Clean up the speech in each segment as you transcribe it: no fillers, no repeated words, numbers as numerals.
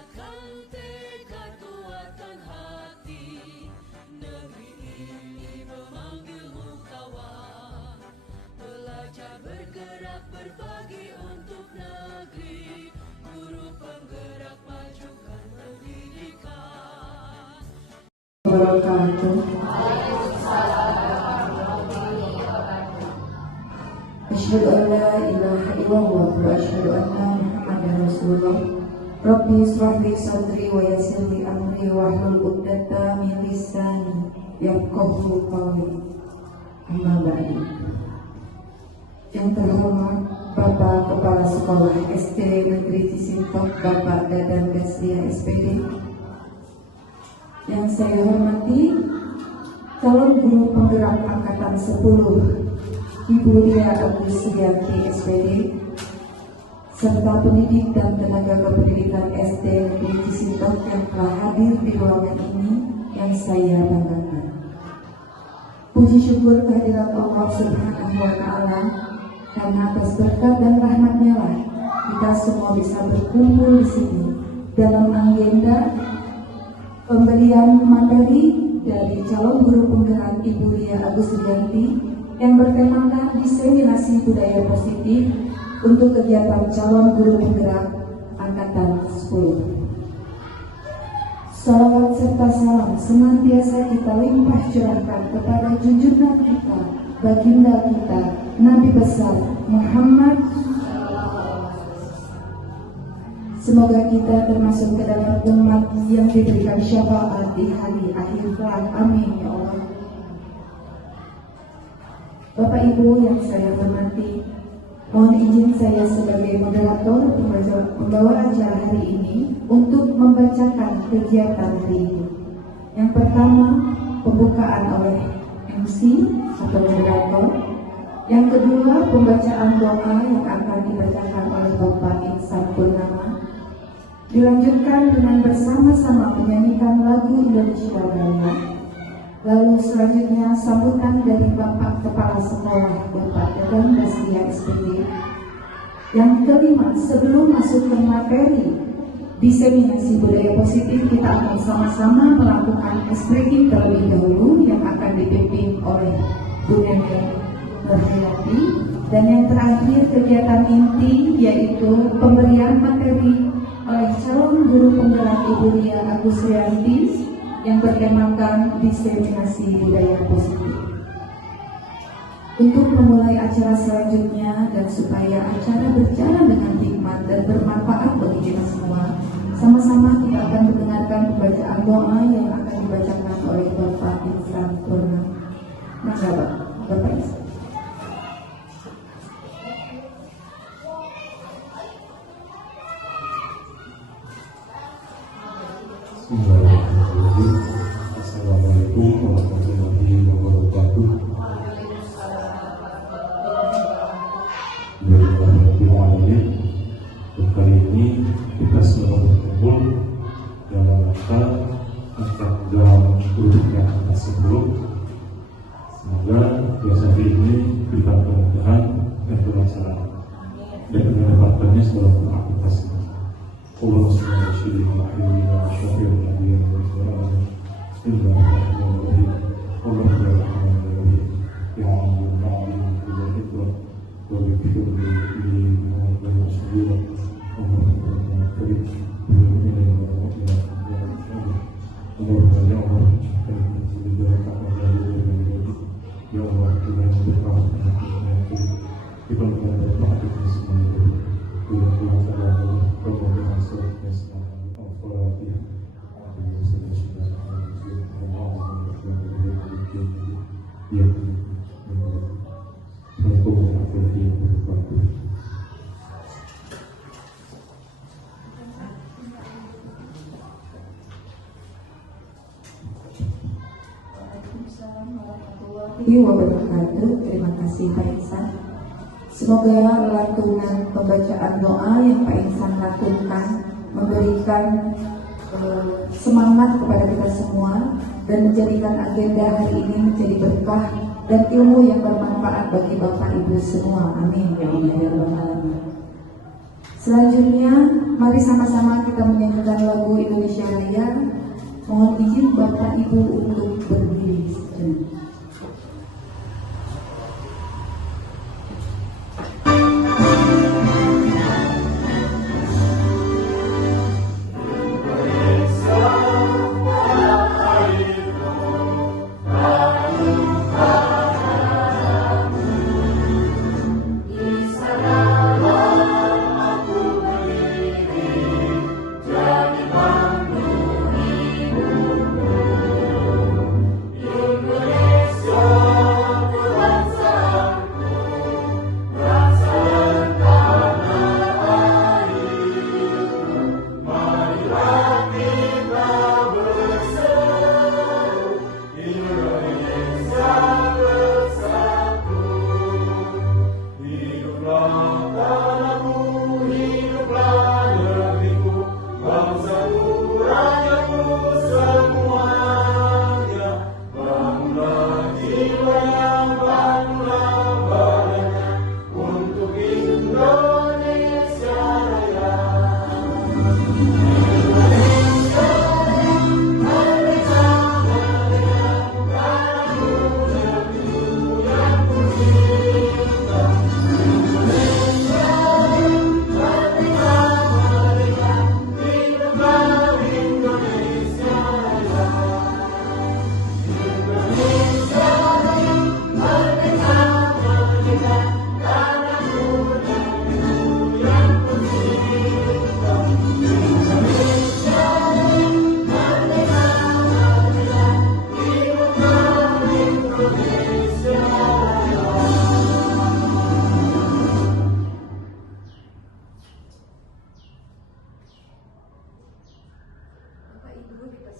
kuatkan tekad, kuatkan hati. Negeri ini memanggilmu kawan. Belajar bergerak berbagi untuk negeri. Guru penggerak majukan pendidikan. Asyhadu an la ilaha illallah wa asyhadu anna Muhammadar Rasulullah. Rabbi ishrah li sadri wa yassir li amri wahlul 'uqdatam min lisani yafqahu qawli. Amma ba'du. Yang terhormat Bapak Kepala Sekolah SD Negeri Cisintok, Bapak Dadan Gaslia SPD. Yang saya hormati calon guru penggerak angkatan 10 Ibu Lia Agus Sugianti SPD, serta pendidik dan tenaga kependidikan SD Negeri Cisintok yang telah hadir di ruangan ini yang saya banggakan. Puji syukur kehadirat Allah Subhanahu wa Ta'ala, karena atas berkat dan rahmat-Nya lah kita semua bisa berkumpul di sini dalam agenda pemberian materi dari calon guru penggerak Ibu Lia Agus Sugianti yang bertemakan diseminasi budaya positif untuk kegiatan calon guru penggerak angkatan 10. Salawat serta salam senantiasa kita limpah curahkan kepada junjungan kita, baginda kita, Nabi besar Muhammad. Semoga kita termasuk ke dalam umat yang diberikan syafaat di hari akhir kelak. Amin ya Allah. Bapak Ibu yang saya hormati, mohon izin saya sebagai moderator pembawa acara hari ini untuk membacakan kegiatan hari ini. Yang pertama, pembukaan oleh MC atau moderator. Yang kedua, pembacaan doa yang akan dibacakan oleh Bapak Ihsan Purnama. Dilanjutkan dengan bersama-sama menyanyikan lagu Indonesia Raya. Lalu selanjutnya sambutan dari Bapak Kepala Sekolah, Bapak Dadan Gaslia SPD. Yang kelima, sebelum masuk ke materi diseminasi budaya positif, kita akan sama-sama melakukan extracting terlebih dahulu yang akan dipimpin oleh Bu Neneng Nurhayati. Dan yang terakhir, kegiatan inti yaitu pemberian materi oleh calon guru penggerak Ibu Lia Agus Sugianti yang bertemakan diseminasi budaya positif. Untuk memulai acara selanjutnya dan supaya acara berjalan dengan hikmat dan bermanfaat bagi kita semua, sama-sama kita akan mendengarkan pembacaan doa yang akan dibacakan oleh Bapak Ihsan Purnama. Maka Bapak Ihsan. Assalamualaikum warahmatullahi wabarakatuh. Kali ini kita semua berkumpul dalam rangka untuk dalam grupnya tersebut. Semoga biasa ini kita kemudahan dan berlaksana dan mendapatkannya sebagai aktivitas. Allahumma sholli ala sayyidina wa syafi'il nabiyyin wa sallallahu Bismillahirrahmanirrahim. Bismillahirrahmanirrahim. Ya Allah, ya Allah, wa bihi wa bihi Wabarakatuh. Terima kasih Pak Ihsan. Semoga lantunan pembacaan doa yang Pak Ihsan lakukan memberikan semangat kepada kita semua dan menjadikan agenda hari ini menjadi berkah dan ilmu yang bermanfaat bagi Bapak Ibu semua. Amin ya Allah ya Rabbal alamin. Selanjutnya, mari sama-sama kita menyanyikan lagu Indonesia Raya. Mohon izin Bapak Ibu untuk berdiri sejenak.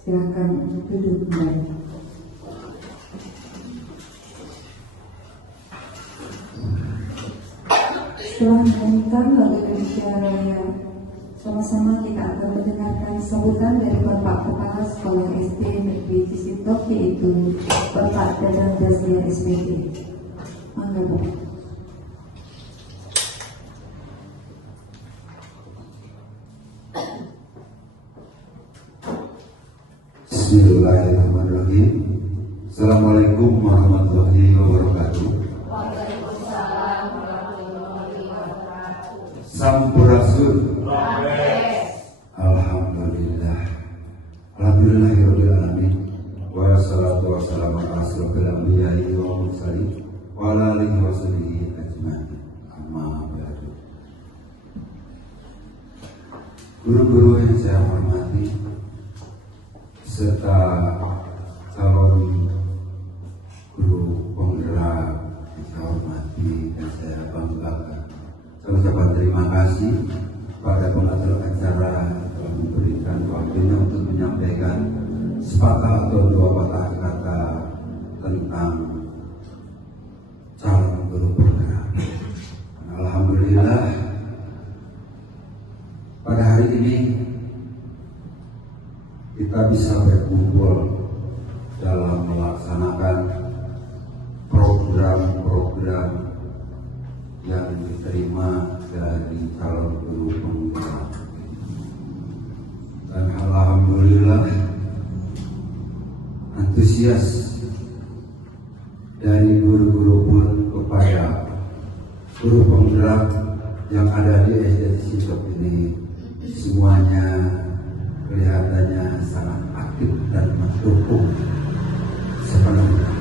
Silakan duduk kembali. Setelah menyanyikan lagu Indonesia Raya, sama-sama kita akan mendengarkan sambutan dari Bapak Kepala Sekolah SD Negeri Cisintok, yaitu Bapak Dadang Dasir SPD. Mangga Bapak. Bismillahirrahmanirrahim. Assalamualaikum warahmatullahi wabarakatuh. Waalaikumsalam warahmatullahi wabarakatuh. Sampurasun. Alhamdulillah. Alhamdulillahirabbil alamin. Wassalatu wassalamu ala asyrofil anbiya'i wal mursalin wa ala alihi wa sahbihi ajmain. Amma ba'du. Guru-guru yang saya hormati serta calon guru penggerak yang saya hormati dan saya banggakan. Saya ucapkan terima kasih pada pengatur acara telah memberikan waktunya untuk menyampaikan sepatah atau dua patah kata tentang calon guru penggerak. Alhamdulillah, pada hari ini kita bisa berkumpul dalam melaksanakan program-program yang diterima dari calon guru penggerak. Dan alhamdulillah, antusias dari guru-guru pun kepada guru penggerak yang ada di SD Cisintok ini semuanya kelihatannya sangat aktif dan mendukung sepenuhnya.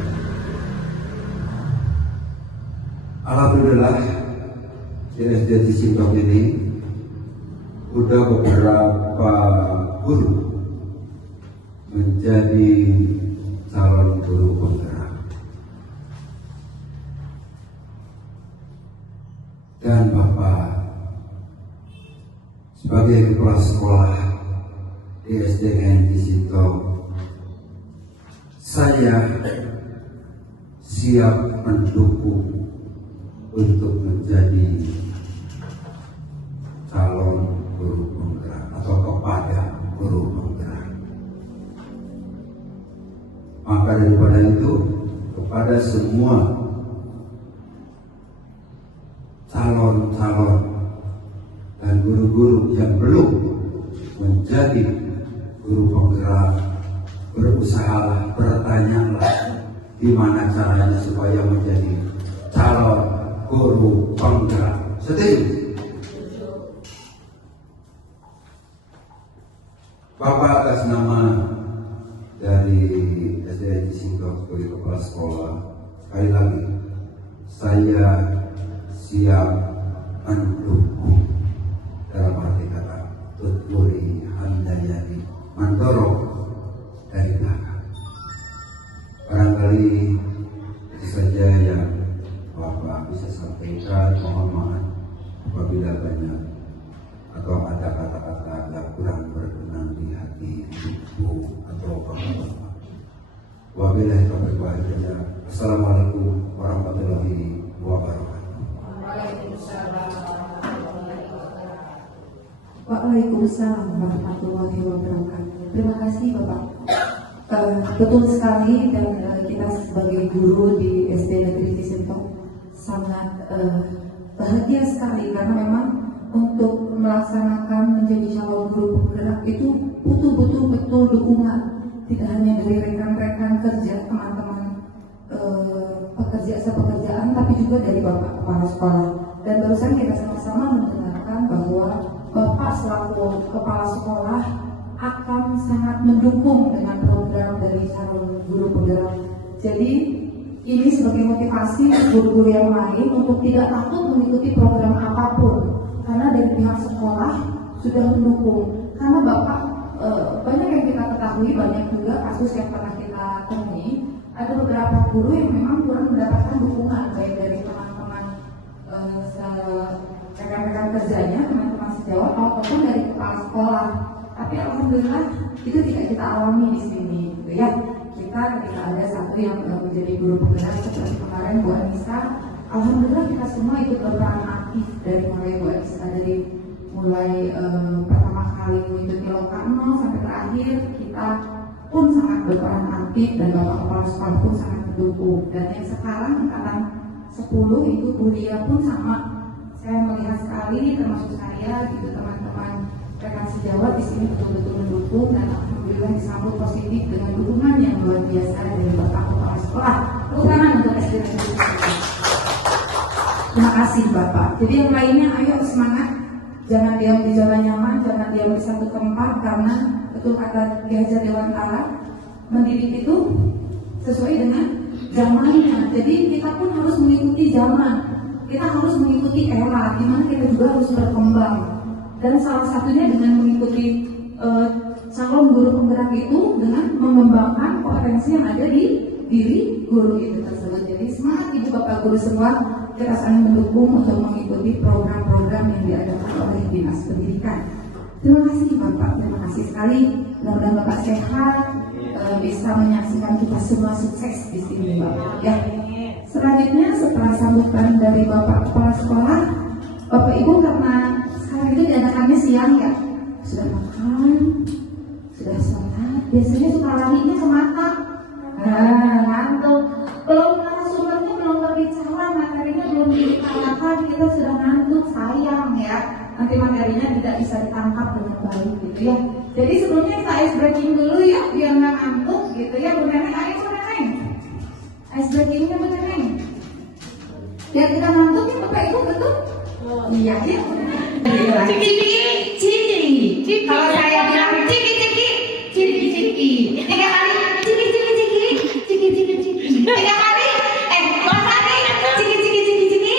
Alhamdulillah, di SD Cisintok ini sudah beberapa guru menjadi calon guru penggerak. Dan Bapak sebagai kepala sekolah di SDN Cisintok, saya siap mendukung untuk menjadi calon guru penggerak atau kepada guru penggerak. Maka daripada itu, kepada semua calon-calon dan guru guru penggerak, berusaha, bertanyalah gimana caranya supaya menjadi calon guru penggerak. Setuju? Bapak atas nama dari SDN Cisingkok sebagai kepala sekolah, sekali lagi saya siap mendukung, dalam arti kata tuturi handayani, mendorong dari belakang. Barangkali itu saja yang Bapak bisa sampaikan. Mohon maaf apabila banyak atau ada kata-kata yang kurang berkenan di hati ibu atau bapak-bapak. Wabillahi taufiq wal hidayah. Assalamualaikum warahmatullahi wabarakatuh. Waalaikumsalam warahmatullahi wabarakatuh. Terima kasih Bapak. Betul sekali, dan kita sebagai guru di SD Negeri Cisingkok sangat bahagia sekali karena memang untuk melaksanakan menjadi calon guru penggerak itu butuh betul dukungan, tidak hanya dari rekan-rekan kerja, teman-teman pekerjaan, tapi juga dari Bapak Kepala Sekolah. Dan barusan kita sama-sama mendengarkan bahwa Bapak selaku Kepala Sekolah akan sangat mendukung dengan program dari calon guru penggerak. Jadi ini sebagai motivasi guru-guru yang lain untuk tidak takut mengikuti program apapun, karena dari pihak sekolah sudah mendukung. Karena Bapak banyak yang kita ketahui, banyak juga kasus yang pernah kita temui, ada beberapa guru yang memang kurang mendapatkan dukungan baik dari teman-teman rekan-rekan kerjanya, teman-teman sejawat ataupun dari kepala sekolah. Tapi alhamdulillah itu tidak kita alami di sini, gitu ya. Kita ketika ada satu yang menjadi guru penggerak seperti kemarin Bu Anissa, alhamdulillah kita semua ikut berperan aktif dari mulai Bu Anissa, dari mulai pertama kali mengikuti Lokarno sampai terakhir, kita pun sangat berperan aktif dan Bapak Kepala Sekolah pun sangat mendukung. Dan yang sekarang angkatan 10 itu kuliah pun sama. Saya melihat sekali, termasuk saya gitu, teman-teman rekan sejawat di sini betul-betul mendukung, dan alhamdulillah disambut positif dengan dukungan yang luar biasa dari Bapak Kepala Sekolah. Tepuk tangan untuk SD Negeri Cisingkok. Terima kasih Bapak. Jadi yang lainnya ayo semangat, jangan diam di zona nyaman, jangan diam di satu tempat, karena betul kata Ki Hajar Dewantara, mendidik itu sesuai dengan zamannya. Jadi kita pun harus mengikuti zaman, kita harus mengikuti era, dimana kita juga harus berkembang. Dan salah satunya dengan mengikuti calon guru penggerak itu dengan mengembangkan potensi yang ada di diri guru itu tersebut. Jadi semangat Ibu Bapak Guru semua, kita saling mendukung untuk mengikuti program-program yang diadakan oleh Dinas Pendidikan. Terima kasih Bapak, terima kasih sekali. Mudah-mudahan Bapak sehat, bisa menyaksikan kita semua sukses di sini Bapak. Ya. Selanjutnya setelah sambutan dari Bapak Kepala Sekolah, Bapak Ibu karena sekarang itu diadakannya siang ya, sudah makan, sudah sholat, biasanya suka larinya ke mata, ngantuk, belum narasumbernya belum berbicara, materinya belum diutarakan, kita sudah ngantuk, sayang ya, nanti materinya tidak bisa ditangkap dengan baik gitu ya. Jadi sebelumnya kita ice breaking dulu ya, biar nggak ngantuk gitu ya. Bu Neneng, ayo Bu Neneng, ice breakingnya Bu Neneng, biar kita ngantuk ya Bapak Ibu, betul? Iya ya. Ciki. Kalau saya bilang ciki. 3 kali ciki. 3 kali. 2 kali ciki.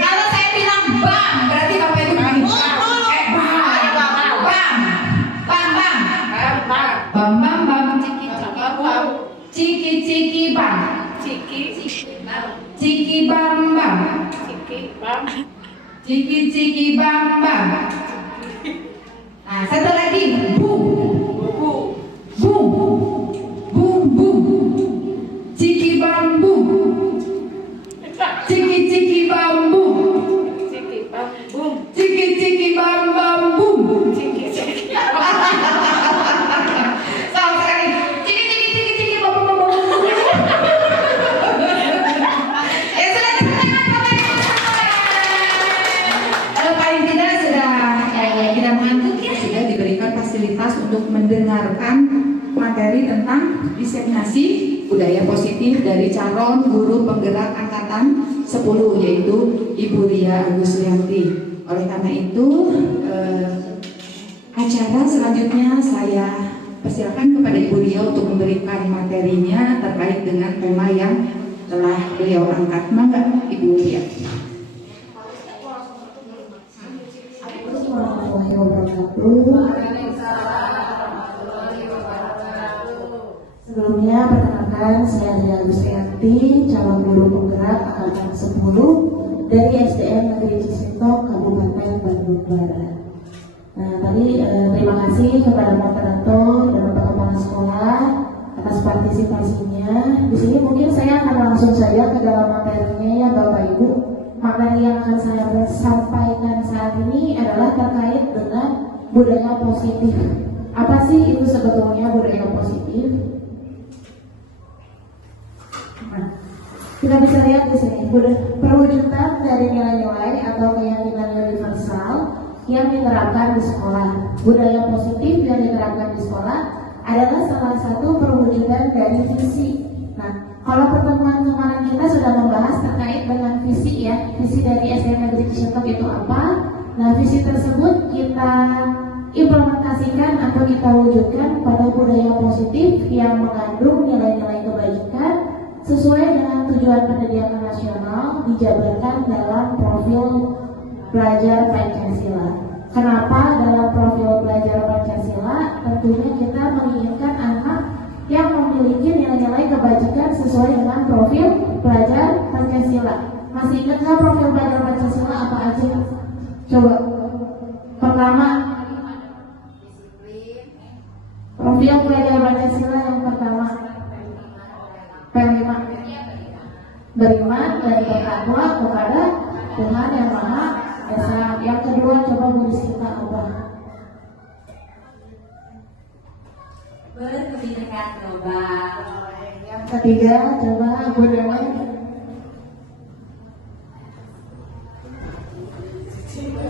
Kalau saya bilang bam, berarti Bapak Ibu begini. Bam. Ciki bam. Ciki bam. Ciki bam. Nah, satu lagi, bum. Ciki bambu. Ciki bambu. Ciki bambu. Sama sekali. Ciki bambu. Ya sudah, kalau paling tidak sudah kita mengantuk ya, sudah fasilitas untuk mendengarkan materi tentang diseminasi budaya positif dari calon guru penggerak angkatan 10, yaitu Ibu Ria Agusrianti. Oleh karena itu, acara selanjutnya saya persilakan kepada Ibu Ria untuk memberikan materinya terkait dengan tema yang telah beliau angkat. Mangga Ibu Ria. Warahmatullahi wabarakatuh. Sebelumnya perkenalkan, saya Ria Agusrianti, calon guru penggerak angkatan 10 dari SDN Negeri Cisetok, Kabupaten Bandung Barat. Nah, tadi terima kasih kepada moderator dan Bapak Kepala Sekolah atas partisipasinya. Di sini mungkin saya akan langsung saja ke dalam materinya ya Bapak Ibu. Materi yang akan saya sampaikan saat ini adalah terkait dengan budaya positif. Apa sih itu sebetulnya budaya positif? Nah, kita bisa lihat di sini perwujudan dari nilai-nilai atau keyakinan universal yang diterapkan di sekolah. Budaya positif yang diterapkan di sekolah adalah salah satu perwujudan dari visi. Nah, kalau pertemuan kemarin kita sudah membahas terkait dengan visi ya, visi dari SDN Negeri Cisetok itu apa? Nah, visi tersebut kita implementasikan atau kita wujudkan pada budaya positif yang mengandung nilai-nilai kebajikan sesuai dengan tujuan pendidikan nasional dijabarkan dalam profil pelajar Pancasila. Kenapa dalam profil pelajar Pancasila? Tentunya kita menginginkan anak yang memiliki nilai-nilai kebajikan sesuai dengan profil pelajar Pancasila. Masih ingat nggak profil pelajar Pancasila apa aja? Coba. Pertama, profil pelajar Pancasila yang pertama, P5, beriman dan bertakwa kepada Tuhan Yang Maha Esa. Yang kedua, coba Bu Rizkita apa? Berpendidikan global. Yang ketiga, coba Bu Dewi.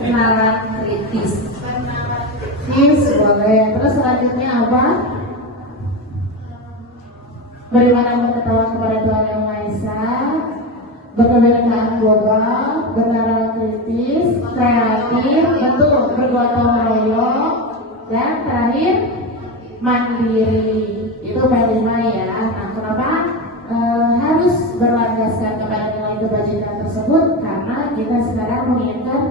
Kenalan kritis. Yes, boleh. Terus selanjutnya apa? Beriman dan bertakwa kepada Tuhan Yang Maha Esa, berkebinekaan global, bernalar kritis, kreatif, betul, bergotong royong, dan terakhir mandiri. Itu P5 ya. Nah, kenapa harus berlandaskan kepada nilai kebajikan tersebut? Karena kita sekarang menginginkan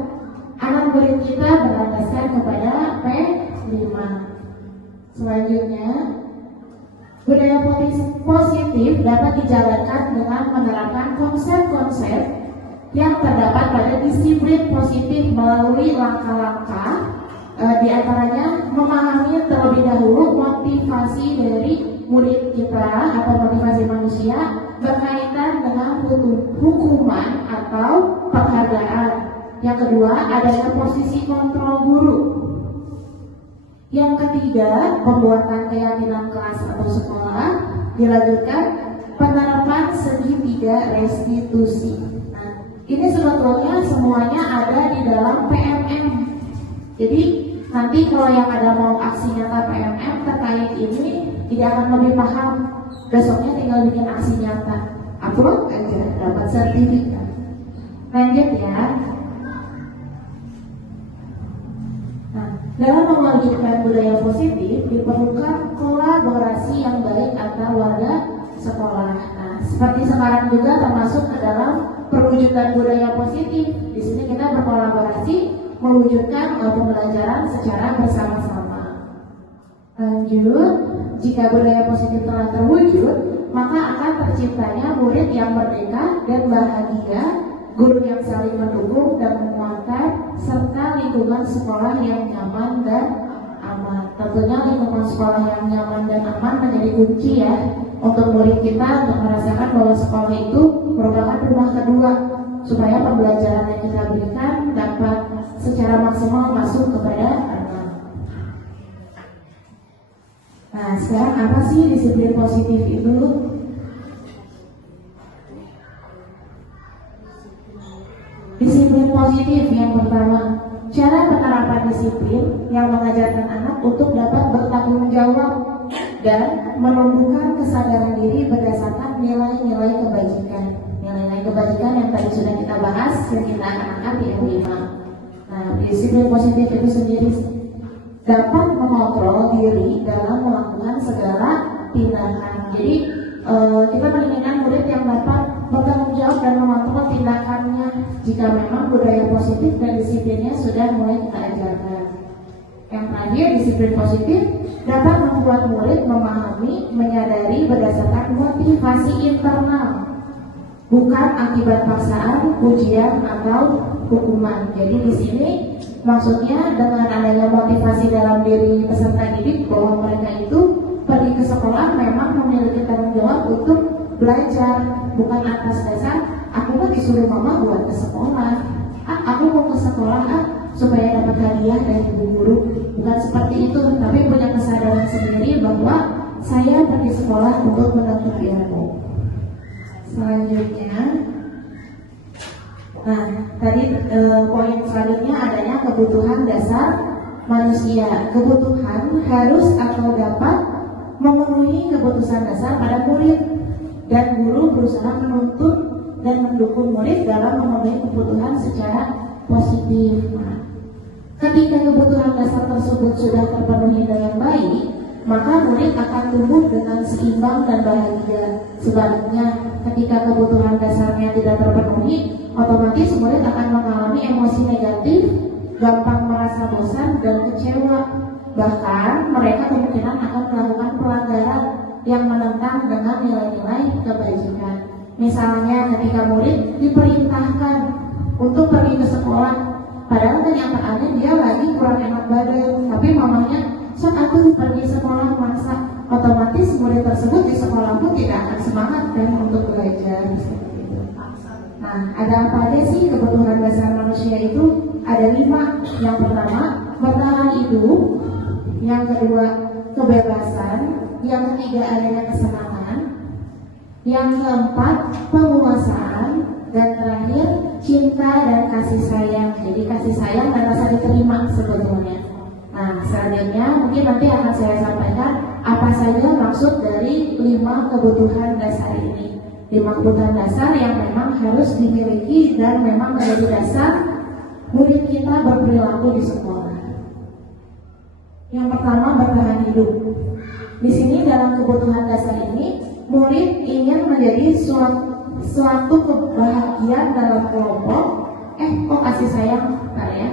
anak murid kita berlandaskan kepada P5. Selanjutnya, budaya positif dapat dijalankan dengan menerapkan konsep-konsep yang terdapat pada disiplin positif melalui langkah-langkah, di antaranya memahami terlebih dahulu motivasi dari murid kita atau motivasi manusia berkaitan dengan hukuman atau penghargaan. Yang kedua, adanya posisi kontrol guru. Yang ketiga, pembuatan keyakinan kelas atau sekolah. Dilanjutkan, penerapan segitiga restitusi. Nah, ini sebetulnya semuanya ada di dalam PMM. Jadi nanti kalau yang ada mau aksi nyata PMM terkait ini tidak akan lebih paham. Besoknya tinggal bikin aksi nyata, upload aja, dapat sertifikat. Lanjut ya. Dalam mewujudkan budaya positif diperlukan kolaborasi yang baik antar warga sekolah. Nah, seperti sekarang juga termasuk ke dalam perwujudan budaya positif. Di sini kita berkolaborasi mewujudkan pembelajaran secara bersama-sama. Lanjut, jika budaya positif telah terwujud, maka akan terciptanya murid yang merdeka dan bahagia, guru yang saling mendukung dan menguatkan, serta lingkungan sekolah yang nyaman dan aman. Tentunya lingkungan sekolah yang nyaman dan aman menjadi kunci ya untuk murid kita untuk merasakan bahwa sekolah itu merupakan rumah kedua, supaya pembelajaran yang kita berikan dapat secara maksimal masuk kepada anak. Nah, sekarang apa sih disiplin positif itu? Disiplin positif yang pertama, cara penerapan disiplin yang mengajarkan anak untuk dapat bertanggung jawab dan menumbuhkan kesadaran diri berdasarkan nilai-nilai kebajikan. Nilai-nilai kebajikan yang tadi sudah kita bahas, yang kita akan angkat di R5. Nah, disiplin positif itu sendiri dapat mengontrol diri dalam melakukan segala tindakan. Jadi kita menginginkan murid yang dapat bertanggung jawab dan mengontrol tindakannya jika memang budaya positif dan disiplinnya sudah mulai kita ajarkan. Yang terakhir, disiplin positif dapat membuat murid memahami, menyadari berdasarkan motivasi internal, bukan akibat paksaan, ujian atau hukuman. Jadi di sini maksudnya dengan adanya motivasi dalam diri peserta didik bahwa mereka itu pergi ke sekolah memang memiliki tanggung jawab untuk belajar, bukan atas dasar aku mah disuruh mama buat ke sekolah, aku mau ke sekolah supaya dapat hadiah dari ibu guru. Bukan seperti itu, tapi punya kesadaran sendiri bahwa saya pergi sekolah untuk menuntut ilmu. Selanjutnya, nah tadi poin selanjutnya adanya kebutuhan dasar manusia. Kebutuhan harus atau dapat memenuhi kebutuhan dasar pada murid, dan guru berusaha menuntut dan mendukung murid dalam memenuhi kebutuhan secara positif. Ketika kebutuhan dasar tersebut sudah terpenuhi dengan baik, maka murid akan tumbuh dengan seimbang dan bahagia. Sebaliknya, ketika kebutuhan dasarnya tidak terpenuhi, otomatis murid akan mengalami emosi negatif, gampang merasa bosan dan kecewa. Bahkan mereka kemungkinan akan melakukan pelanggaran yang menentang dengan nilai-nilai kebajikan. Misalnya ketika murid diperintahkan untuk pergi ke sekolah, padahal kenyataannya dia lagi kurang enak badan, tapi mamanya sok aku pergi sekolah maksa, otomatis murid tersebut di sekolah pun tidak akan semangat kan untuk belajar. Nah, ada apa aja sih kebutuhan dasar manusia itu? Ada 5. Yang pertama, bertahan hidup. Yang kedua, kebebasan. Yang ketiga, adanya kesenangan. Yang keempat, penguasaan. Dan terakhir, cinta dan kasih sayang. Jadi kasih sayang dan rasa diterima sebetulnya. Nah, selanjutnya mungkin nanti akan saya sampaikan apa saja maksud dari 5 kebutuhan dasar ini. 5 kebutuhan dasar yang memang harus dimiliki dan memang menjadi dasar murid kita berperilaku di sekolah. Yang pertama, bertahan hidup. Di sini dalam kebutuhan dasar ini, murid ingin menjadi suatu kebahagiaan dalam kelompok. Kok kasih sayang, ya?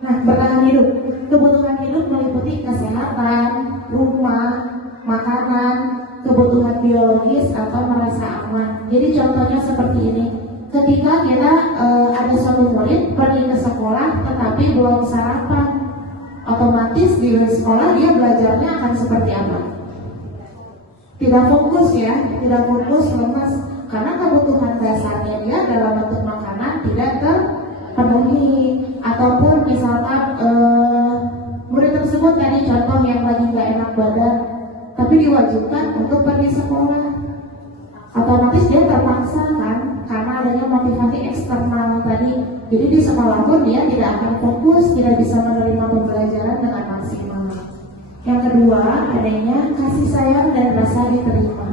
Nah, bertahan hidup. Kebutuhan hidup meliputi kesehatan, rumah, makanan, kebutuhan biologis atau merasa aman. Jadi contohnya seperti ini. Ketika kita ada suatu murid pergi ke sekolah tetapi belum sarapan, otomatis di sekolah dia belajarnya akan seperti apa? Tidak fokus ya, tidak fokus, lemas, karena kebutuhan dasarnya dia dalam bentuk makanan tidak terpenuhi. Ataupun misalkan murid tersebut tadi contoh yang lagi nggak enak badan, tapi diwajibkan untuk pergi sekolah, otomatis dia terpaksa kan, karena adanya motivasi eksternal tadi. Jadi di sekolah pun dia tidak akan fokus, tidak bisa menerima pembelajaran dengan maksimal. Yang kedua, adanya kasih sayang dan rasa diterima.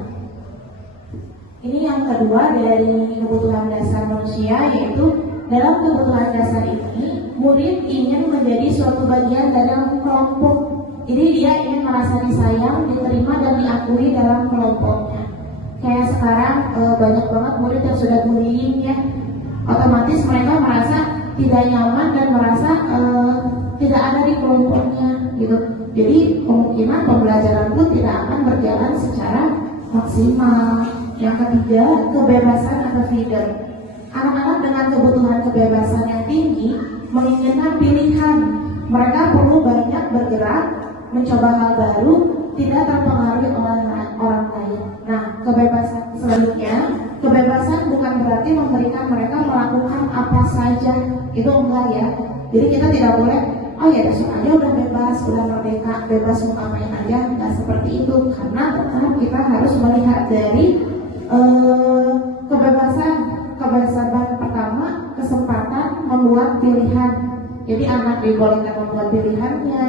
Ini yang kedua dari kebutuhan dasar manusia, yaitu dalam kebutuhan dasar ini, murid ingin menjadi suatu bagian dalam kelompok. Jadi dia ingin merasa disayang, diterima dan diakui dalam kelompoknya. Kayak sekarang banyak banget murid yang sudah bullying ya, otomatis mereka merasa tidak nyaman dan merasa tidak ada di kelompoknya gitu. Jadi kemungkinan pembelajaran pun tidak akan berjalan secara maksimal. Yang ketiga, kebebasan atau freedom. Anak-anak dengan kebutuhan kebebasan yang tinggi menginginkan pilihan. Mereka perlu banyak bergerak, mencoba hal baru, tidak terpengaruhi oleh orang lain. Nah, kebebasan selanjutnya, kebebasan bukan berarti memberikan mereka melakukan apa saja. Itu enggak ya. Jadi kita tidak boleh, oh ya besok aja udah bebas, udah merdeka, bebas mau ngapain aja. Enggak seperti itu. Karena tetap kita harus melihat dari kebebasan pertama, kesempatan membuat pilihan. Jadi anak dibolehkan membuat pilihannya,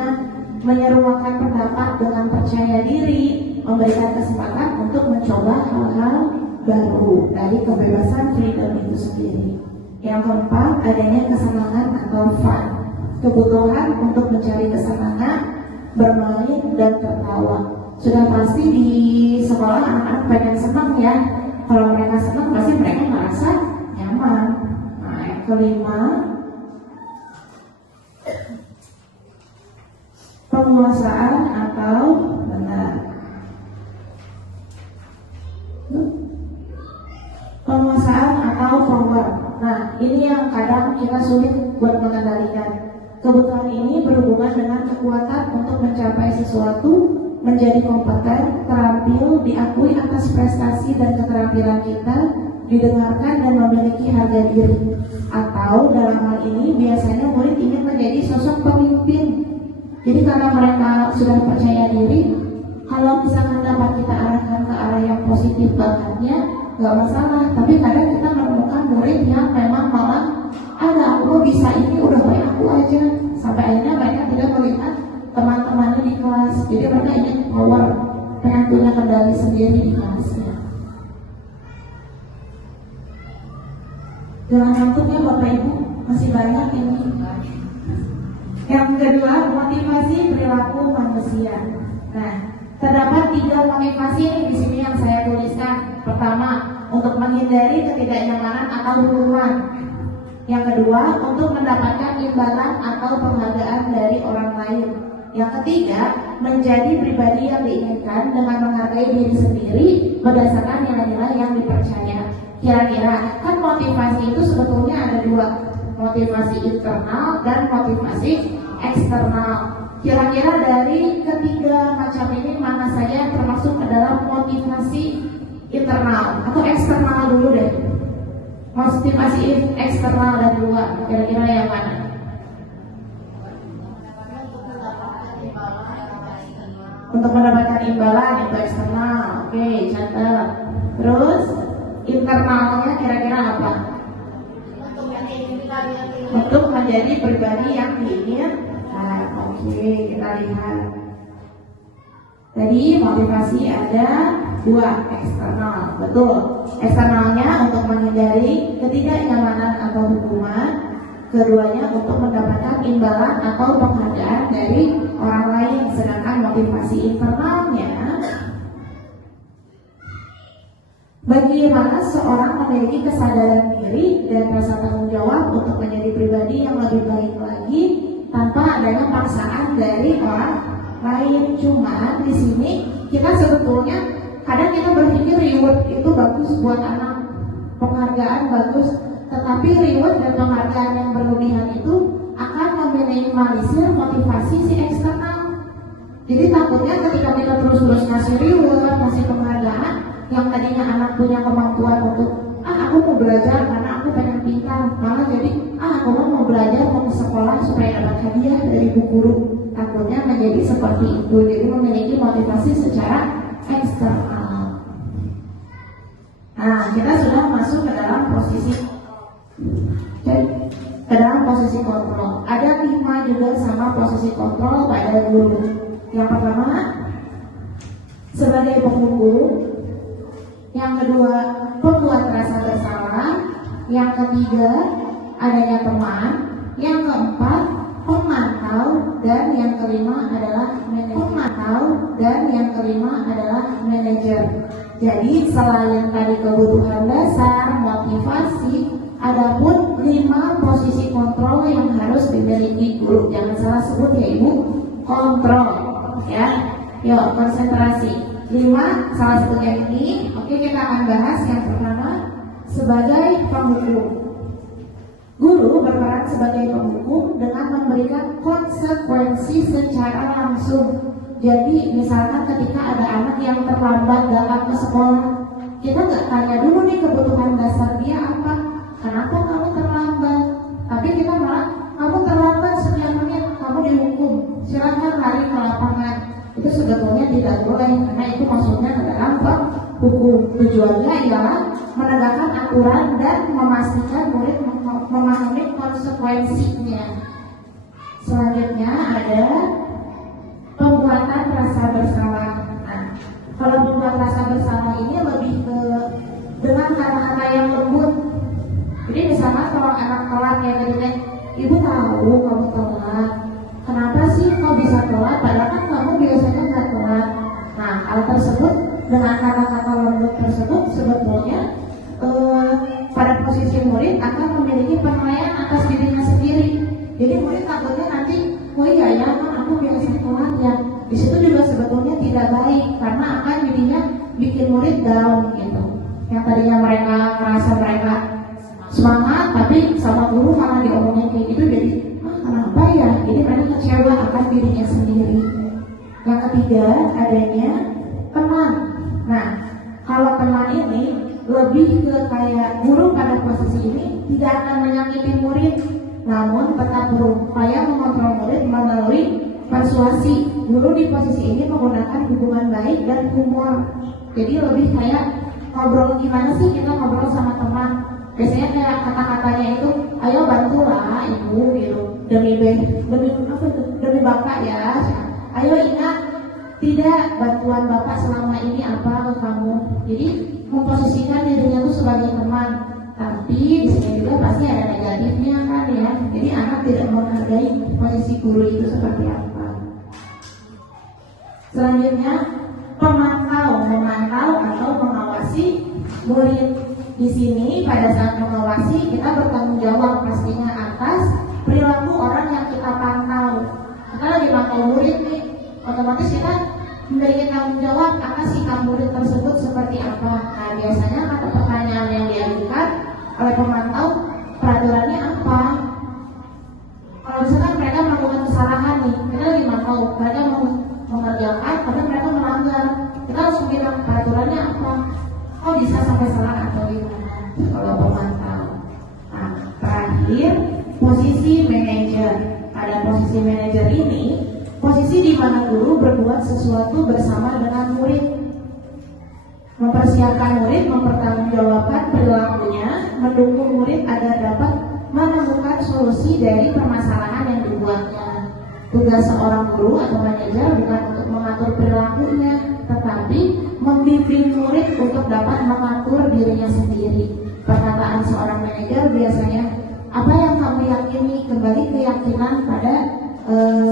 menyeruakan pendapat dengan percaya diri, memberikan kesempatan untuk mencoba hal-hal baru dari kebebasan freedom itu sendiri. Yang keempat, adanya kesenangan atau fun, kebutuhan untuk mencari kesenangan, bermain dan tertawa. Sudah pasti di sekolah anak-anak pengen senang ya. Kalau mereka senang pasti mereka merasa nyaman. Nah, yang kelima, penguasaan atau benar. Penguasaan atau power. Nah, ini yang kadang kita sulit buat mengendalikan. Kebutuhan ini berhubungan dengan kekuatan untuk mencapai sesuatu, menjadi kompeten, terampil, diakui atas prestasi dan keterampilan kita, didengarkan dan memiliki harga diri. Atau dalam hal ini biasanya murid ingin menjadi sosok pemimpin. Jadi karena mereka sudah percaya diri, kalau misalkan dapat kita arahkan ke arah yang positif bakatnya, nggak masalah. Tapi kadang kita menemukan murid yang memang malah aku bisa ini udah baik aku aja, sampai akhirnya mereka tidak melihat teman-temannya di kelas. Jadi mereka ingin power, pengen punya kendali sendiri di kelasnya. Jangan ngantuk ya Bapak Ibu, masih banyak ini. Yang kedua, motivasi perilaku manusia. Nah, terdapat 3 motivasi ini di sini yang saya tuliskan. Pertama, untuk menghindari ketidaknyamanan atau hukuman. Yang kedua, untuk mendapatkan imbalan atau penghargaan dari orang lain. Yang ketiga, menjadi pribadi yang diinginkan dengan menghargai diri sendiri berdasarkan nilai-nilai yang dipercaya. Kira-kira kan motivasi itu sebetulnya ada 2, motivasi internal dan motivasi eksternal. Kira-kira dari ketiga macam ini mana saja termasuk ke dalam motivasi internal atau eksternal dulu deh? Motivasi eksternal dan 2, kira-kira yang mana? Untuk mendapatkan imbalan itu eksternal, oke, catat. Terus internalnya kira-kira apa? Untuk menjadi pribadi yang diinginkan. Oke, kita lihat. Tadi motivasi ada 2, eksternal, betul. Eksternalnya untuk menghindari ketidaknyamanan atau hukuman, keduanya untuk mendapatkan imbalan atau penghargaan dari orang lain. Sedangkan motivasi internalnya bagaimana seorang memiliki kesadaran diri dan rasa tanggung jawab untuk menjadi pribadi yang lebih baik lagi tanpa adanya paksaan dari orang lain. Cuman di sini kita sebetulnya kadang kita berpikir reward itu bagus buat anak, penghargaan bagus, tetapi reward dan penghargaan yang berlebihan itu akan meminimalisir motivasi si eksternal. Jadi takutnya ketika kita terus-terus ngasih reward, ngasih penghargaan, yang tadinya anak punya kemampuan untuk aku mau belajar karena aku pengen pintar, malah jadi aku mau belajar, mau ke sekolah supaya dapat hadiah dari bu guru. Takutnya menjadi seperti itu, jadi memiliki motivasi secara eksternal. Nah, kita sudah masuk ke dalam posisi kontrol. Ada 5 juga sama posisi kontrol pada guru. Yang pertama, sebagai penghukum. Yang kedua, pembuat rasa bersalah. Yang ketiga, adanya teman. Yang keempat, pemantau. Dan yang kelima adalah manajer. Jadi selain tadi kebutuhan dasar, motivasi, adapun 5 posisi kontrol yang harus dimiliki guru. Jangan salah sebut ya Ibu, kontrol ya. Yuk konsentrasi. 5 salah satunya ini. Oke, kita akan bahas yang pertama sebagai penghukum. Guru berperan sebagai penghukum dengan memberikan konsekuensi secara langsung. Jadi misalkan ketika ada anak yang terlambat datang ke sekolah, kita nggak tanya dulu nih kebutuhan dasar dia apa, kenapa kamu terlambat, tapi kita malah kamu terlambat sekian menit, kamu dihukum, silakan lari ke lapangan. Itu sebetulnya tidak boleh, karena itu maksudnya adalah hukum. Tujuannya ialah menegakkan aturan dan memastikan murid memahami konsekuensinya. Selanjutnya ada bersama ini lebih ke dengan kata-kata yang lembut. Jadi misalnya kalau anak telat kayak tadi, ibu tahu kamu telat. Kenapa sih kau bisa telat? Padahal kan kamu biasanya nggak telat. Nah, hal tersebut dengan kata-kata lembut tersebut sebetulnya pada posisi murid akan memiliki penilaian atas dirinya sendiri. Jadi murid takutnya nanti, oh iya ya, kan aku biasa telat ya. Di situ juga sebetulnya tidak baik karena akan jadinya bikin murid down gitu. Yang tadinya mereka merasa mereka semangat, tapi sama guru malah diomongin kayak gitu, jadi kenapa ya? Jadi mereka kecewa akan dirinya sendiri. Yang ketiga adanya teman. Nah, kalau teman ini lebih ke kayak guru pada posisi ini tidak akan menyakiti murid, namun tetap berupaya mengontrol murid melalui persuasi. Guru di posisi ini menggunakan hubungan baik dan humor. Jadi lebih kayak ngobrol, gimana sih kita ngobrol sama teman. Biasanya kayak kata-katanya itu, ayo bantulah ibu gitu, demi bapak ya. Ayo ingat, tidak bantuan bapak selama ini apa ke kamu. Jadi memposisikan dirinya itu sebagai teman. Tapi di sini juga pasti ada negatifnya kan ya. Jadi anak tidak menghargai posisi guru itu seperti apa. Selanjutnya memantau atau mengawasi murid. Di sini pada saat mengawasi kita bertanggung jawab pastinya atas perilaku orang yang kita pantau. Kita lagi pantau murid nih, otomatis kita memiliki tanggung jawab atas sikap murid tersebut seperti apa. Nah, biasanya kata pertanyaan yang diajukan oleh pemantau, peraturannya apa? Kalau misalkan mereka melakukan kesalahan nih, kita lagi mantau, mereka mau mengerjakan tapi mereka melanggar, kita harus bilang peraturannya apa. Kok bisa sampai salah atau gimana kalau pemantau. Nah, terakhir posisi manajer. Pada posisi manajer ini, posisi di mana guru berbuat sesuatu bersama dengan murid, mempersiapkan murid, mempertanggungjawabkan perilakunya, mendukung murid agar dapat menemukan solusi dari permasalahan yang dibuatnya. Tugas seorang guru atau manajer bukan untuk mengatur perilakunya, tetapi membimbing murid untuk dapat mengatur dirinya sendiri. Perkataan seorang manajer biasanya, apa yang kamu yakini, kembali keyakinan pada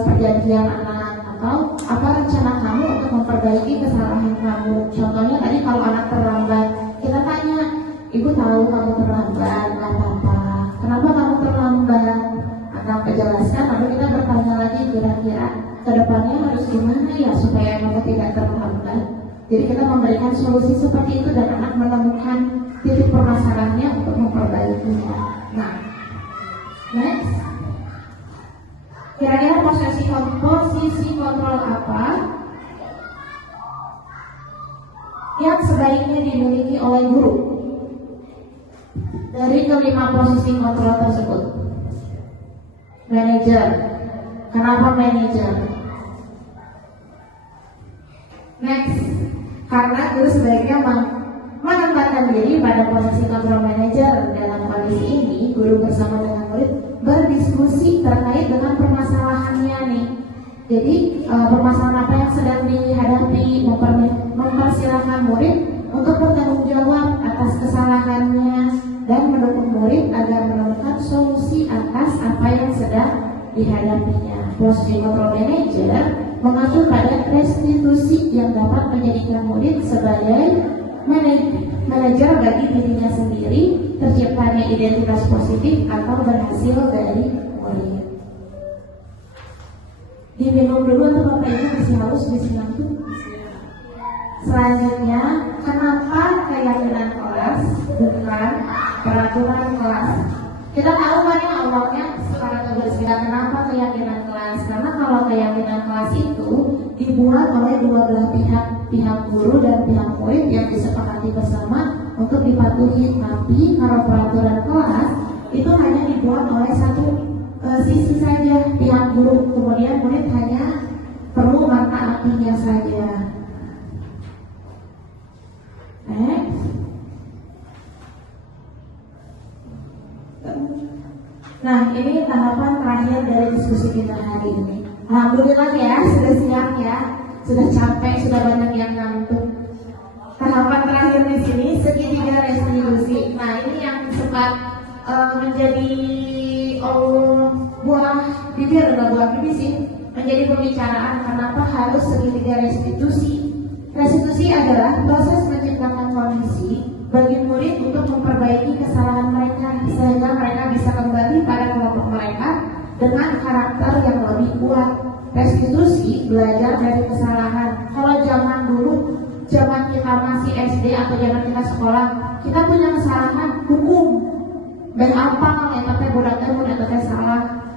perjanjian anak, atau apa rencana kamu untuk memperbaiki kesalahan kamu. Contohnya tadi kalau anak terlambat, kita tanya, ibu tahu kamu terlambat, nggak apa-apa. Kenapa kamu terlambat? Anak menjelaskan, lalu kita bertanya lagi, kira-kira kedepannya harus gimana ya supaya kamu tidak terlambat. Jadi kita memberikan solusi seperti itu dan anak menemukan titik permasalahannya untuk memperbaikinya. Nah, next, kira-kira posisi kontrol apa yang sebaiknya dimiliki oleh guru dari kelima posisi kontrol tersebut? Manajer. Kenapa manajer? Next, karena guru sebaiknya menempatkan diri pada posisi kontrol manajer. Dalam kondisi ini, guru bersama dengan murid berdiskusi terkait dengan permasalahannya nih. Jadi permasalahan apa yang sedang dihadapi, mempersilahkan murid untuk bertanggung jawab atas kesalahannya dan mendukung murid agar menemukan solusi atas apa yang sedang dihadapinya. Posisi kontrol manager mengatur pada restitusi yang dapat menjadikan murid sebagai manajer bagi dirinya sendiri, terciptanya identitas positif atau berhasil dari murid. Diminum dulu atau Bapak Ibu masih haus di siang tuh. Selanjutnya, kenapa keyakinan kelas bukan peraturan kelas? Kita tahu banyak awalnya sekarang bersedia kenapa keyakinan kelas. Karena kalau keyakinan kelas itu dibuat oleh dua belah pihak, pihak guru dan pihak murid yang disepakati bersama untuk dipatuhi. Tapi kalau peraturan kelas itu hanya dibuat oleh satu sisi saja, pihak guru, kemudian murid hanya perlu mentaatinya saja. Next. Nah, ini tahapan terakhir dari diskusi kita hari ini. Alhamdulillah ya, sudah siang ya, sudah capek, sudah banyak yang ngantuk. menjadi buah bibir, enggak buah bibir sih, menjadi pembicaraan. Kenapa harus segitiga restitusi? Restitusi adalah proses menciptakan kondisi bagi murid untuk memperbaiki kesalahan mereka sehingga mereka bisa kembali pada kelompok mereka dengan karakter yang lebih kuat. Restitusi belajar dari kesalahan. Kalau zaman dulu, zaman kita masih SD atau zaman kita sekolah, kita punya kesalahan hukum. Dan apa kalau teh budak teh salah.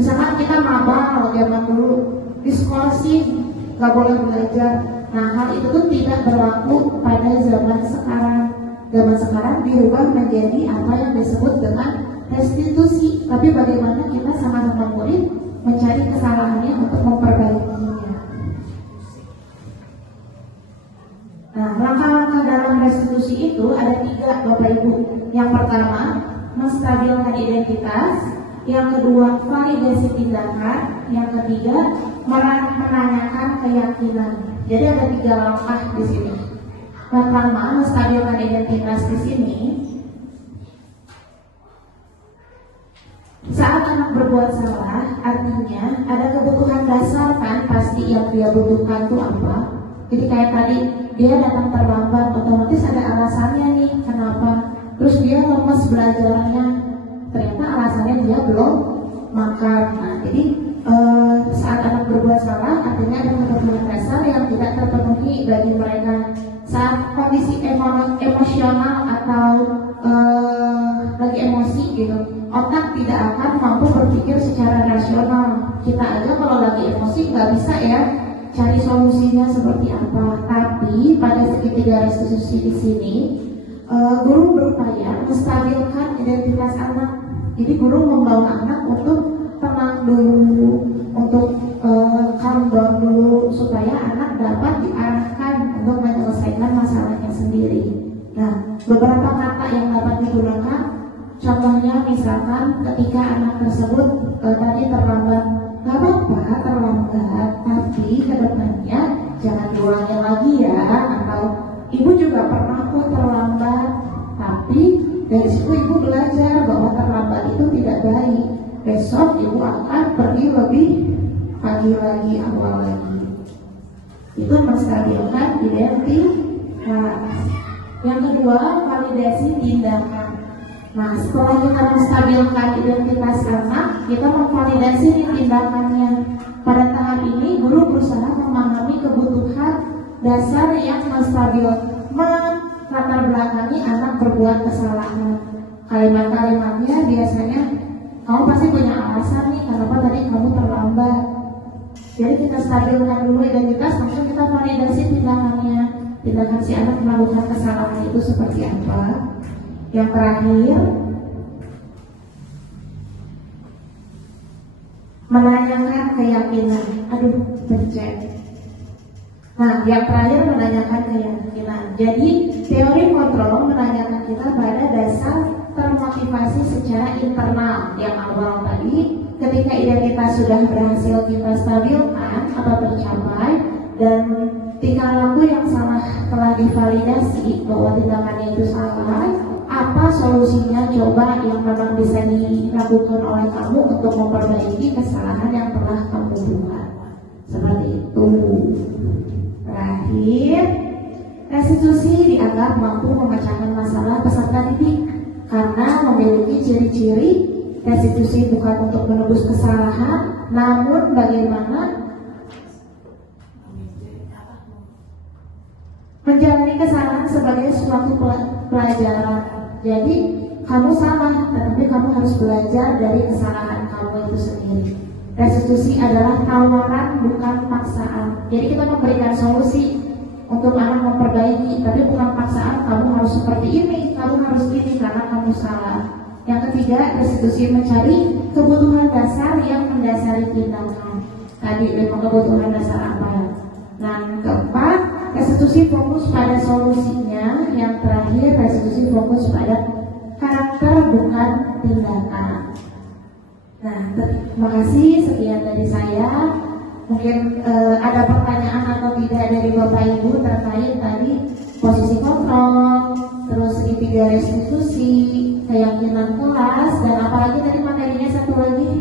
Misalkan kita mabal zaman dulu di sekolah sih nggak boleh belajar. Nah, hal itu tuh tidak berlaku pada zaman sekarang. Zaman sekarang diubah menjadi apa yang disebut dengan restitusi. Tapi bagaimana kita sama-sama murid mencari kesalahannya untuk memperbaikinya. Nah, langkah-langkah dalam restitusi itu ada 3, Bapak Ibu. Yang pertama, menstabilkan identitas. Yang kedua, validasi tindakan. Yang ketiga, menanyakan keyakinan. Jadi ada 3 langkah di sini. Pertama, menstabilkan identitas di sini. Saat anak berbuat salah, artinya ada kebutuhan dasar kan, pasti yang dia butuhkan itu apa. Jadi kayak tadi, dia datang terlambat, otomatis ada alasannya nih, kenapa. Terus dia lemes belajarnya, ternyata alasannya dia belum makan. Nah, jadi saat anak berbuat salah, artinya ada kebutuhan dasar yang tidak terpenuhi bagi mereka. Saat kondisi emosional atau lagi emosi gitu, otak tidak akan mampu berpikir secara rasional. Kita aja kalau lagi emosi nggak bisa ya cari solusinya seperti apa. Tapi pada segitiga restitusi di sini, guru berupaya menstabilkan identitas anak. Jadi guru membawa anak untuk tenang dulu, untuk calm down dulu, supaya anak dapat diarahkan untuk menyelesaikan masalahnya sendiri. Nah, beberapa kata yang dapat digunakan, contohnya misalkan ketika anak tersebut tadi terlambat, gak apa-apa terlambat, tapi kedepannya jangan diulangi lagi ya. Atau ibu juga pernah kok terlambat, tapi dari situ ibu belajar bahwa terlambat itu tidak baik. Besok ibu akan pergi lebih pagi lagi, awal lagi. Itu menstabilkan identitas. Yang kedua, validasi tindakan. Nah, setelah kita menstabilkan identitas anak, kita memvalidasi tindakannya. Pada tahap ini, guru berusaha memahami kebutuhan dasar yang melatar belakangi anak berbuat kesalahan. Kalimat-kalimatnya biasanya, kamu pasti punya alasan nih, kenapa tadi kamu terlambat. Jadi kita stabilkan dulu identitas, langsung kita validasi tindakannya. Tindakan si anak melakukan kesalahan itu seperti apa. Yang terakhir, menanyakan keyakinan. Aduh, pencet. Nah, yang terakhir menanyakan keyakinan. Jadi, teori kontrol menanyakan kita pada dasar termotivasi secara internal. Yang awal tadi, ketika identitas sudah berhasil kita stabilkan atau tercapai, dan tingkah laku yang salah telah divalidasi bahwa tindakannya itu salah, apa solusinya coba yang memang bisa dilakukan oleh kamu untuk memperbaiki kesalahan yang telah kamu buat. Seperti itu. Terakhir, restitusi dianggap mampu memecahkan masalah peserta didik karena memiliki ciri-ciri. Restitusi bukan untuk menebus kesalahan, namun bagaimana menjalani kesalahan sebagai suatu pelajaran. Jadi kamu salah, tetapi kamu harus belajar dari kesalahan kamu itu sendiri. Restitusi adalah tawaran, bukan paksaan. Jadi kita memberikan solusi untuk anak memperbaiki, tapi bukan paksaan. Kamu harus seperti ini, kamu harus ini karena kamu salah. Yang ketiga, restitusi mencari kebutuhan dasar yang mendasari tindakan. Tadi memang kebutuhan dasar apa ya? Nah, keempat, restitusi fokus pada solusinya. Yang terakhir, restitusi fokus pada karakter bukan tindakan. Nah, terima kasih, sekian dari saya. Mungkin ada pertanyaan atau tidak dari Bapak Ibu terkait tadi posisi kontrol, terus segitiga restitusi, keyakinan kelas, dan apalagi tadi materinya satu lagi,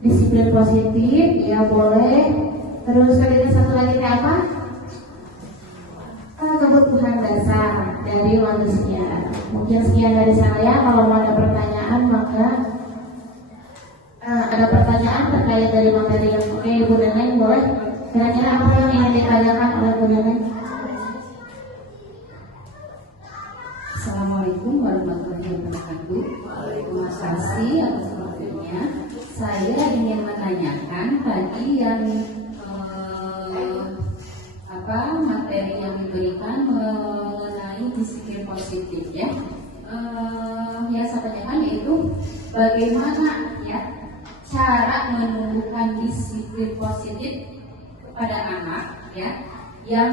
disiplin positif, ya boleh. Terus tadi satu lagi apa? Kebutuhan dasar dari manusia. Mungkin sekian dari saya. Kalau mau ada pertanyaan maka ada pertanyaan terkait dari materi yang oke, Bu Neneng boleh. Kira-kira apa yang ingin ditanyakan oleh Bu Neneng? Assalamualaikum warahmatullahi wabarakatuh. Terima kasih atas waktunya. Saya ingin menanyakan tadi yang materi yang diberikan mengenai disiplin positif ya. Yang saya tanyakan yaitu bagaimana ya cara menumbuhkan disiplin positif pada anak ya yang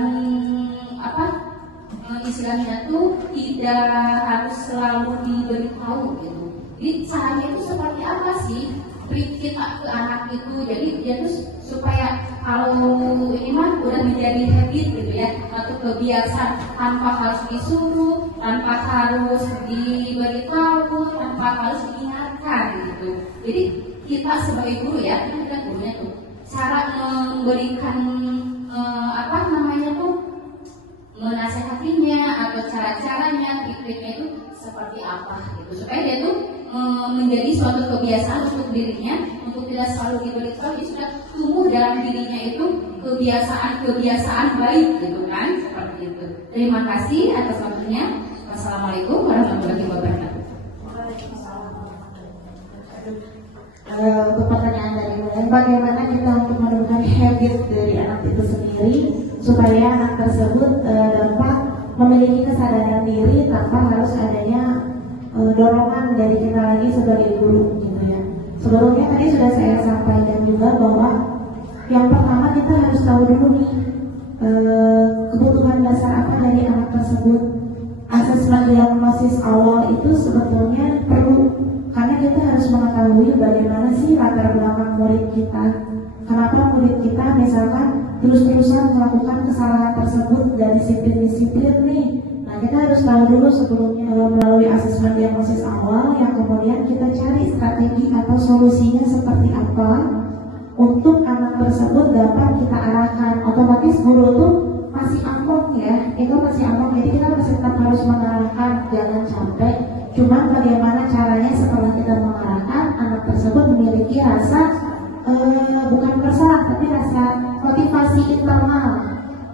istilahnya tuh tidak harus selalu diberitahu gitu. Jadi caranya itu seperti apa sih beri kita ke anak itu, jadi dia tuh supaya kalau ini mah udah menjadi habit gitu ya, atau kebiasaan tanpa harus disuruh, tanpa harus diberitahu, tanpa harus diingatkan gitu. Jadi kita sebagai guru ya, kita kan gurunya tuh cara memberikan menasehatinya atau cara-caranya, trik-triknya itu seperti apa gitu, supaya dia tuh menjadi suatu kebiasaan untuk dirinya, untuk tidak selalu diberitahu, dia sudah tumbuh dalam dirinya itu kebiasaan baik gitu kan, seperti itu. Terima kasih atas waktunya. Wassalamualaikum warahmatullahi wabarakatuh. Untuk pertanyaan dari Bulan, bagaimana kita untuk menurunkan habit dari anak itu sendiri supaya anak tersebut dapat memiliki kesadaran diri tanpa harus adanya dorongan dari kita lagi sebagai guru gitu ya. Sebelumnya tadi sudah saya sampaikan juga bahwa yang pertama kita harus tahu dulu nih kebutuhan dasar apa dari anak tersebut. Asesmen diagnosis awal itu sebetulnya perlu, karena kita harus mengetahui bagaimana sih latar belakang murid kita. Kenapa murid kita misalkan terus-terusan melakukan kesalahan tersebut dan disiplin-disiplin nih. Nah, kita harus tahu dulu sebelumnya melalui asesmen diagnosis awal, yang kemudian kita cari strategi atau solusinya seperti apa untuk anak tersebut dapat kita arahkan. Otomatis guru tuh masih amplop ya, itu masih amplop, jadi kita masih tetap harus mengarahkan, jangan capek. Cuman bagaimana caranya setelah kita mengarahkan, anak tersebut memiliki rasa bukan bersalah, tapi rasa motivasi internal.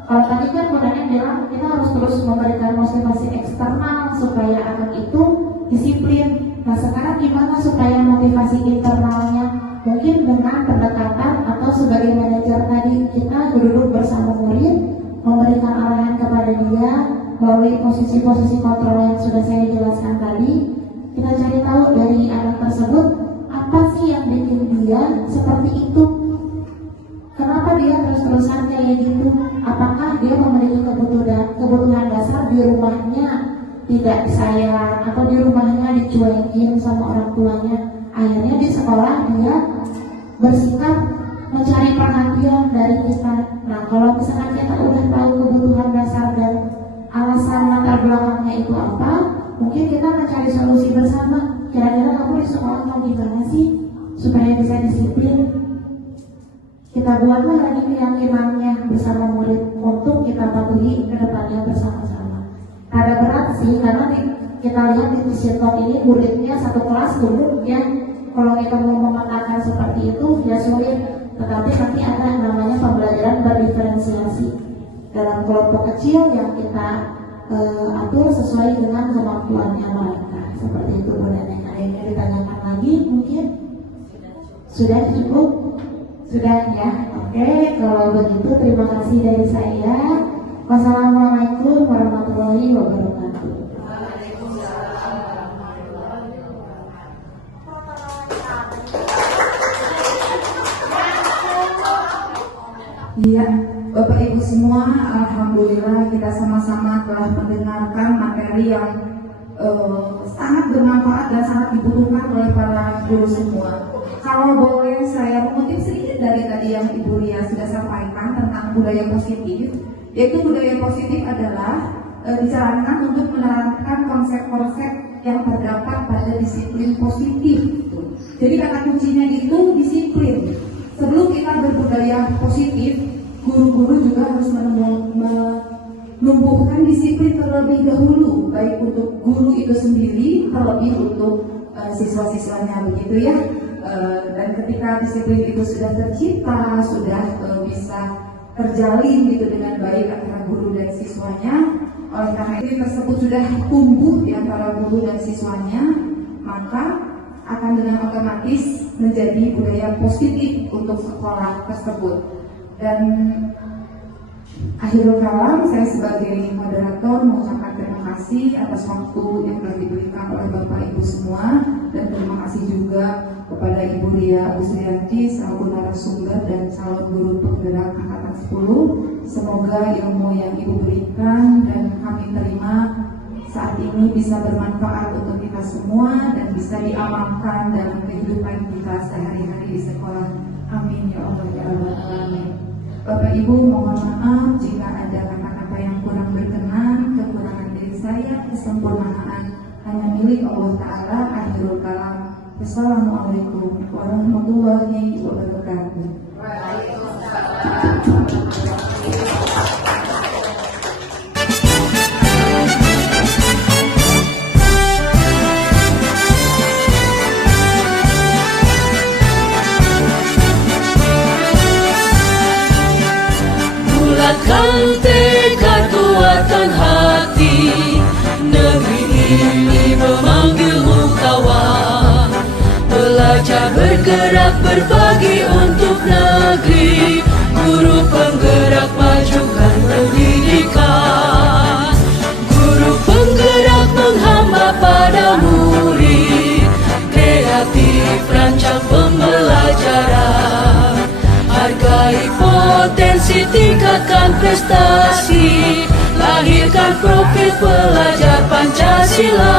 Kalau tadi kan Budanya bilang kita harus terus memberikan motivasi eksternal supaya anak itu disiplin. Nah sekarang gimana supaya motivasi internalnya? Mungkin dengan pendekatan atau sebagai manajer tadi, kita duduk bersama murid, memberikan arahan kepada dia melalui posisi-posisi kontrol yang sudah saya jelaskan tadi. Kita cari tahu dari anak tersebut apa sih yang bikin dia seperti itu. Kenapa dia terus-terusan kayak gitu? Apakah dia memiliki kebutuhan dasar di rumahnya tidak disayang, atau di rumahnya dicuekin sama orang tuanya? Akhirnya di sekolah dia bersikap mencari perhatian dari kita. Nah, kalau misalkan kita udah tahu kebutuhan dasar dan alasan latar belakangnya itu apa, mungkin kita mencari solusi bersama. Kira-kira kamu di sekolah mau gimana sih supaya bisa disiplin? Kita buatlah lagi keyakinannya bersama murid untuk kita patuhi ke depannya bersama-sama. Ada berat sih, karena kita lihat di Cisilkot ini muridnya satu kelas dulu ya. Kalau kita mau memetakan seperti itu ya sulit. Tetapi nanti ada yang namanya pembelajaran berdiferensiasi dalam kelompok kecil yang kita atur sesuai dengan kemampuannya mereka. Seperti itu. Boleh ada yang ditanyakan lagi mungkin? Sudah cukup? Sudah ya? Oke, kalau begitu terima kasih dari saya. Wassalamualaikum warahmatullahi wabarakatuh. Iya, Bapak Ibu semua, alhamdulillah kita sama-sama telah mendengarkan materi yang sangat bermanfaat dan sangat dibutuhkan oleh para guru semua. Kalau boleh saya mengutip sedikit dari tadi yang Ibu Ria sudah sampaikan tentang budaya positif, yaitu budaya positif adalah dijalankan untuk menerapkan konsep-konsep yang terdapat pada disiplin positif. Jadi kata kuncinya itu disiplin. Sebelum kita berbudaya positif, guru-guru juga harus menumbuhkan disiplin terlebih dahulu, baik untuk guru itu sendiri, terlebih untuk siswa-siswanya, begitu ya. Dan ketika disiplin itu sudah tercipta, sudah bisa terjalin gitu dengan baik antara guru dan siswanya, oleh karena itu tersebut sudah tumbuh di antara guru dan siswanya, maka akan dengan otomatis menjadi budaya positif untuk sekolah tersebut. Dan akhirul kalam, saya sebagai moderator mengucapkan terima kasih atas waktu yang telah diberikan oleh Bapak Ibu semua, dan terima kasih juga kepada Ibu Ria Agusrianti selaku narasumber dan calon guru penggerak angkatan 10. Semoga ilmu yang Ibu berikan dan kami terima saat ini bisa bermanfaat untuk kita semua dan bisa diamalkan dalam kehidupan kita sehari-hari di sekolah. Amin ya Allah ya Rabbal alamin. Bapak Ibu, mohon maaf jika ada kata-kata yang kurang berkenan, kekurangan diri saya, kesempurnaan hanya milik Allah Ta'ala. Akhirul kalam. Wassalamualaikum warahmatullahi wabarakatuh. Bulatkan tekad, kuatkan hati, negeri ini memanggilmu kawan. Belajar bergerak berbagi untuk negeri, guru penggerak majukan pendidikan. Guru penggerak menghamba pada murid, kreatif rancang pembelajaran. Hargai potensi, tingkatkan prestasi, lahirkan profil pelajar Pancasila.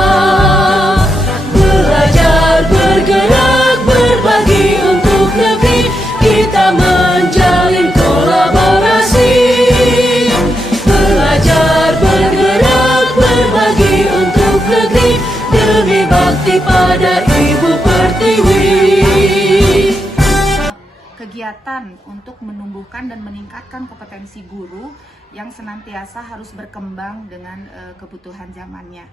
Belajar, bergerak, berbagi untuk negeri, kita menjalin kolaborasi. Belajar, bergerak, berbagi untuk negeri, demi bakti pada Ibu Pertiwi. Kegiatan untuk menumbuhkan dan meningkatkan kompetensi guru yang senantiasa harus berkembang dengan kebutuhan zamannya.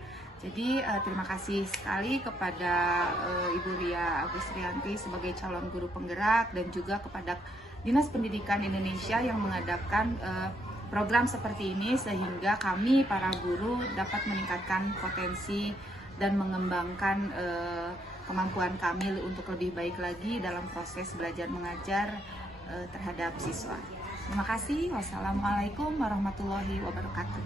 Jadi terima kasih sekali kepada Ibu Ria Agusrianti sebagai calon guru penggerak, dan juga kepada Dinas Pendidikan Indonesia yang mengadakan program seperti ini, sehingga kami para guru dapat meningkatkan potensi dan mengembangkan kemampuan kami untuk lebih baik lagi dalam proses belajar mengajar terhadap siswa. Terima kasih. Wassalamualaikum warahmatullahi wabarakatuh.